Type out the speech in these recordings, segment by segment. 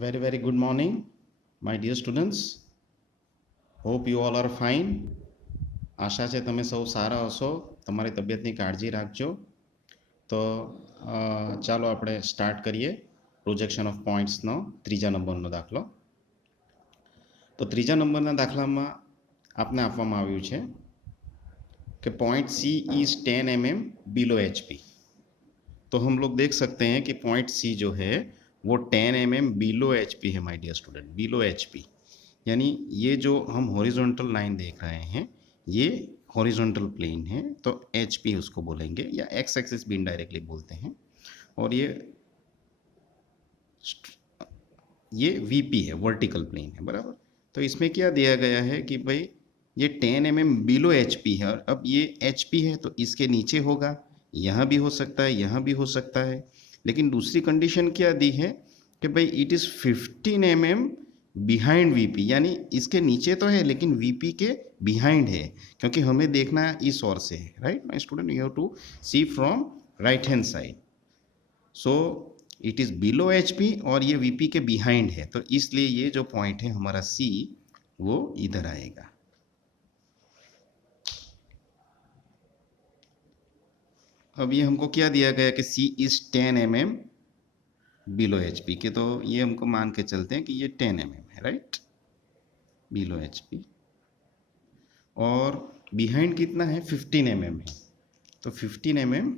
Very good morning, my dear students. Hope you all are fine. આશા છે તમે સૌ સારા હશો, તમારી તબિયતની કાળજી રાખજો. તો ચાલો આપણે સ્ટાર્ટ કરીએ પ્રોજેક્શન ઓફ પોઈન્ટ્સનો ત્રીજા નંબરનો દાખલો. તો ત્રીજા નંબરના દાખલામાં આપને આપવામાં આવ્યું છે कि point C is 10 mm below HP. तो हम लोग देख सकते हैं कि पॉइंट सी जो है वो 10 mm बिलो HP है my dear student, below HP. यानी ये जो हम हॉरिजॉन्टल लाइन देख रहे हैं ये हॉरिजॉन्टल प्लेन है, तो HP उसको बोलेंगे, या एक्स एक्सिस भी इनडायरेक्टली बोलते हैं. और ये VP है, वर्टिकल प्लेन है, बराबर. तो इसमें क्या दिया गया है कि भाई ये 10 mm बिलो HP है, और अब ये HP है तो इसके नीचे होगा, यहाँ भी हो सकता है, यहाँ भी हो सकता है. लेकिन दूसरी कंडीशन क्या दी है कि भाई it is 15 mm behind VP, यानी इसके नीचे तो है लेकिन VP के बिहाइंड है, क्योंकि हमें देखना इस ओर से है. Right my student, you have to see from right hand side. So it is below HP और ये VP के बिहाइंड है, तो इसलिए ये जो पॉइंट है हमारा C वो इधर आएगा. अब ये हमको क्या दिया गया कि C is 10 mm below HP के, तो ये हमको मान के चलते हैं कि ये 10 mm है, राइट, बिलो HP. और बिहाइंड कितना है, 15 mm है. तो 15 mm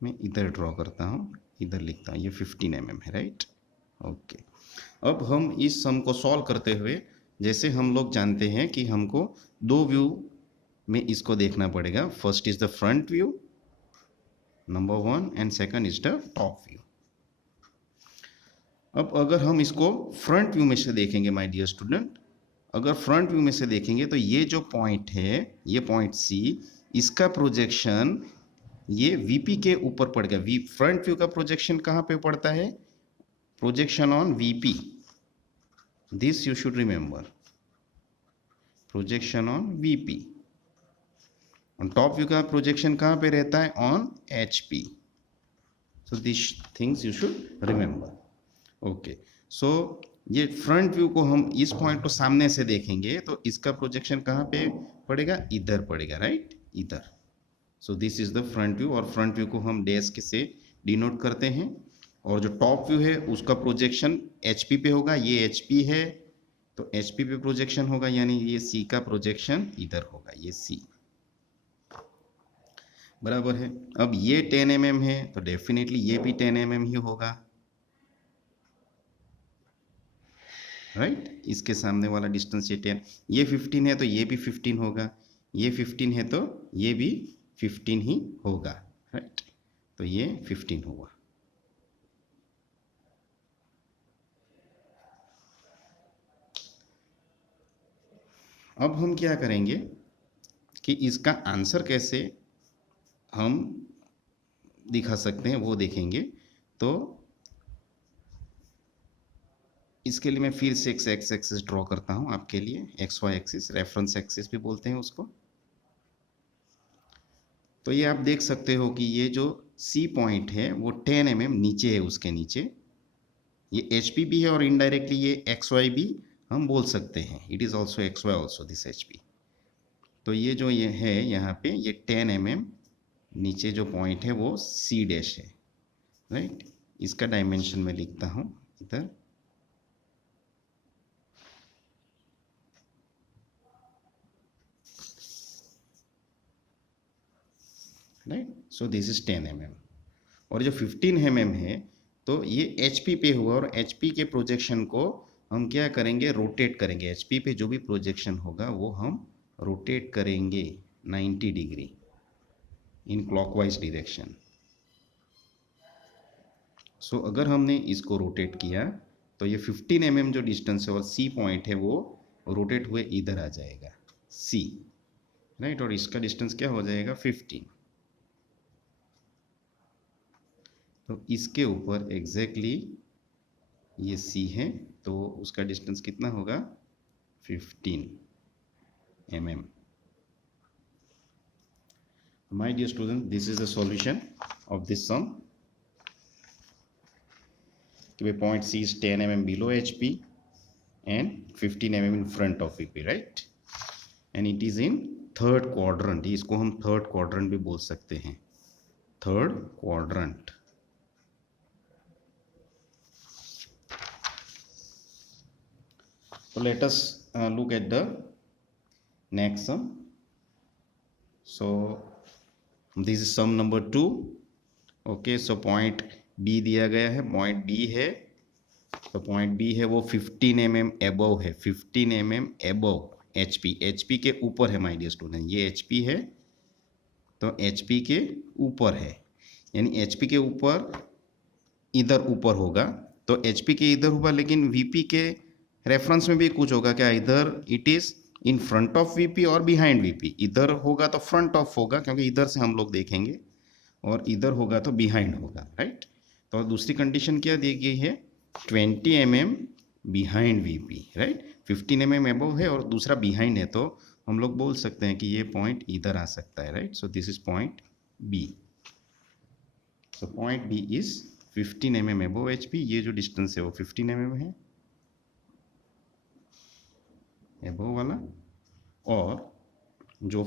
मैं इधर ड्रॉ करता हूँ, इधर लिखता हूँ, ये 15 mm है, राइट. ओके. अब हम इस सम को सॉल्व करते हुए, जैसे हम लोग जानते हैं कि हमको दो व्यू में इसको देखना पड़ेगा. First is the front view, number 1, and second is the top view. अब अगर हम इसको फ्रंट व्यू में से देखेंगे माय डियर स्टूडेंट, अगर फ्रंट व्यू में से देखेंगे तो ये जो पॉइंट है, ये पॉइंट C, इसका प्रोजेक्शन ये VP के ऊपर पड़ गया. फ्रंट व्यू का प्रोजेक्शन कहाँ पे पड़ता है, projection on VP. This you should remember, projection on VP. Top view का प्रोजेक्शन कहाँ पे रहता है, on HP. So this things you should remember. Okay. So ये फ्रंट व्यू को हम इस पॉइंट को सामने से देखेंगे तो इसका प्रोजेक्शन कहाँ पे पड़ेगा, इधर पड़ेगा, राइट, इधर. सो this is the front view, और फ्रंट व्यू को हम डैश से डिनोट करते हैं. और जो टॉप व्यू है उसका प्रोजेक्शन HP पे होगा, ये HP है तो HP पे प्रोजेक्शन होगा, यानी ये C का प्रोजेक्शन इधर होगा, ये C, बराबर है. अब ये 10 mm है तो डेफिनेटली ये भी 10 mm ही होगा, राइट. इसके सामने वाला डिस्टेंस ये 10, ये 15 है तो ये भी 15 होगा, ये 15 है तो ये भी 15 ही होगा, राइट. तो ये 15 होगा. अब हम क्या करेंगे कि इसका आंसर कैसे हम दिखा सकते हैं वो देखेंगे. तो इसके लिए मैं फिर से एक एक्स एक्सिस ड्रॉ करता हूं आपके लिए, XY एक्सिस, रेफरेंस एक्सिस भी बोलते हैं उसको. तो ये आप देख सकते हो कि ये जो C पॉइंट है वो 10 mm नीचे है, उसके नीचे ये HP भी है, और इनडायरेक्टली ये XY भी हम बोल सकते हैं, it is also XY also this HP. तो ये जो ये है यहाँ पे ये 10 mm नीचे जो पॉइंट है वो C डैश है, राइट. इसका डायमेंशन में लिखता हूँ इधर, right. So this is 10 mm. और जो 15 mm है तो ये HP पे हुआ, और HP के प्रोजेक्शन को हम क्या करेंगे, रोटेट करेंगे. HP पे जो भी प्रोजेक्शन होगा वो हम रोटेट करेंगे 90 डिग्री इन क्लॉकवाइज डायरेक्शन. सो अगर हमने इसको रोटेट किया तो ये 15 mm जो डिस्टेंस है और C पॉइंट है वो रोटेट हुए इधर आ जाएगा, C, राइट. और इसका डिस्टेंस क्या हो जाएगा, 15. तो इसके ऊपर एग्जैक्टली ये C है तो उसका डिस्टेंस कितना होगा, 15 mm. My dear student, this is the solution of this sum. कि भाई point C is 10 mm below HP and 15 mm in front of VP, right, and it is in third quadrant. इसको हम third quadrant भी बोल सकते हैं, third quadrant. So let us look at the next sum. So this is sum number 2. Okay, so point B दिया गया है, point B है, तो point B है वो 15 mm above है, 15 mm above HP, HP के ऊपर है माय डियर स्टूडेंट, ये HP है तो HP के ऊपर है, यानी HP के ऊपर इधर ऊपर होगा, तो HP के इधर होगा, लेकिन VP के रेफरेंस में भी कुछ होगा क्या, इधर it is in front of VP और बिहाइंड VP, इधर होगा तो फ्रंट ऑफ होगा क्योंकि इधर से हम लोग देखेंगे, और इधर होगा तो बिहाइंड होगा, राइट। तो दूसरी कंडीशन क्या दी गई है, 20 mm behind VP, right, 15 mm above है और दूसरा बिहाइंड है, तो हम लोग बोल सकते हैं कि ये पॉइंट इधर आ सकता है, right. So this is point B। So point B is 15 mm above HP, ये जो डिस्टेंस है वो 15 mm है अबव वाला, और जो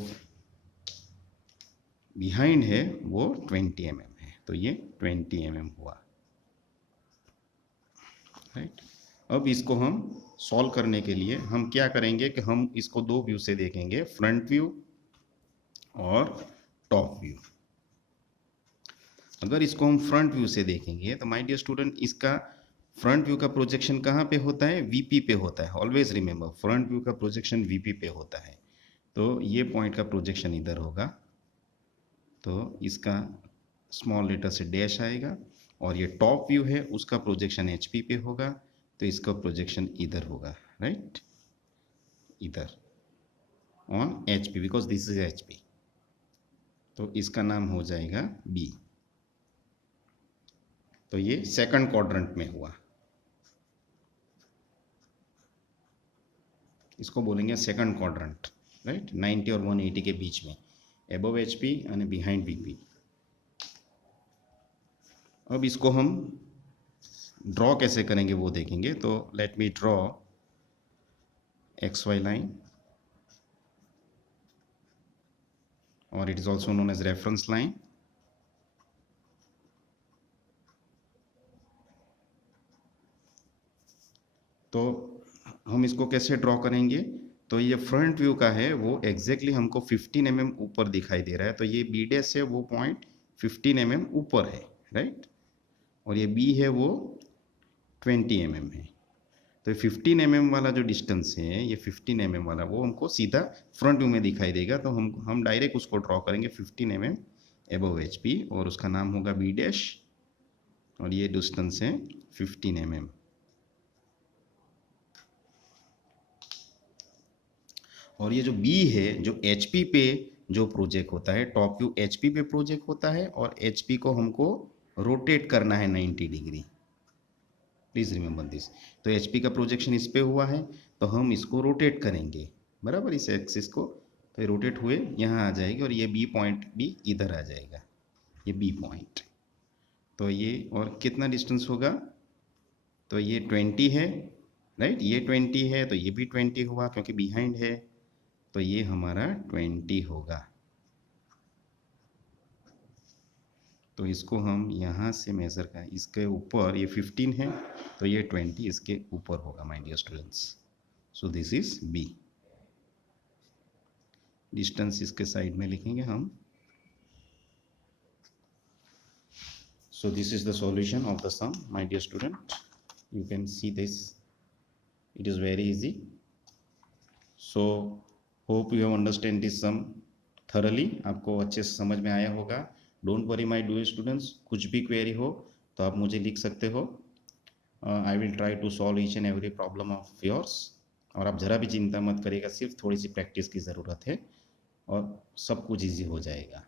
बिहाइंड है वो 20 mm है, तो ये 20 mm हुआ, राइट। अब इसको हम सॉल्व करने के लिए हम क्या करेंगे कि हम इसको दो व्यू से देखेंगे, फ्रंट व्यू और टॉप व्यू। अगर इसको हम फ्रंट व्यू से देखेंगे तो माय डियर स्टूडेंट, इसका फ्रंट व्यू का प्रोजेक्शन कहाँ पे होता है, VP पे होता है। ऑलवेज रिमेंबर, फ्रंट व्यू का प्रोजेक्शन VP पे होता है, तो ये पॉइंट का प्रोजेक्शन इधर होगा, तो इसका स्मॉल लेटर से डैश आएगा, और ये टॉप व्यू है उसका प्रोजेक्शन HP पे होगा, तो इसका प्रोजेक्शन इधर होगा, राइट, इधर on HP, because this is HP, तो इसका नाम हो जाएगा B। तो ये सेकंड क्वाड्रेंट में हुआ, इसको बोलेंगे सेकंड क्वाड्रेंट, राइट, 90 और 180 के बीच में, अबव HP और बिहाइंड VP। अब इसको हम ड्रॉ कैसे करेंगे वो देखेंगे, तो let me draw XY line, और it is also known as reference line. तो हम इसको कैसे ड्रॉ करेंगे, तो ये फ्रंट व्यू का है वो एग्जैक्टली हमको 15 mm ऊपर दिखाई दे रहा है, तो ये B' है वो पॉइंट 15 mm ऊपर है, राइट, और ये B है वो 20 mm है, तो 15 mm वाला जो डिस्टेंस है, ये 15 mm वाला वो हमको सीधा फ्रंट व्यू में दिखाई देगा, तो हम डायरेक्ट उसको ड्रॉ करेंगे 15 mm अबव HP, और उसका नाम होगा B', और ये डिस्टेंस है 15 mm। और ये जो B है जो HP पे जो प्रोजेक्ट होता है, टॉप व्यू HP पे प्रोजेक्ट होता है, और HP को हमको रोटेट करना है 90 डिग्री, प्लीज़ रिमेंबर दिस। तो HP का प्रोजेक्शन इस पे हुआ है, तो हम इसको रोटेट करेंगे बराबर इस एक्सिस को, तो ये रोटेट हुए यहाँ आ जाएगी, और ये B पॉइंट भी इधर आ जाएगा, ये B पॉइंट। तो ये और कितना डिस्टेंस होगा, तो ये 20 है, राइट, ये 20 है, तो ये भी 20 हुआ क्योंकि बिहाइंड है, तो ये हमारा 20 होगा। तो इसको हम यहाँ से मेज़र करें, इसके ऊपर ये 15 है, तो ये 20 इसके ऊपर होगा my dear students. So this is B। Distance इसके साइड में लिखेंगे हम। So this is the solution of the sum, my dear student. You can see this. It is very easy. So hope you have understand this sum thoroughly. आपको अच्छे से समझ में आया होगा। Don't worry my dear students. कुछ भी query हो तो आप मुझे लिख सकते हो। I will try to solve each and every problem of yours. और आप ज़रा भी चिंता मत करिएगा, सिर्फ थोड़ी सी प्रैक्टिस की ज़रूरत है और सब कुछ ईजी हो जाएगा।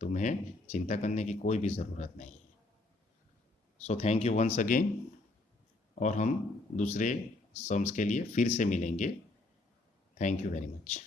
तुम्हें चिंता करने की कोई भी ज़रूरत नहीं है। So thank you once again, और हम दूसरे सम्स के लिए फिर से मिलेंगे। Thank you very much.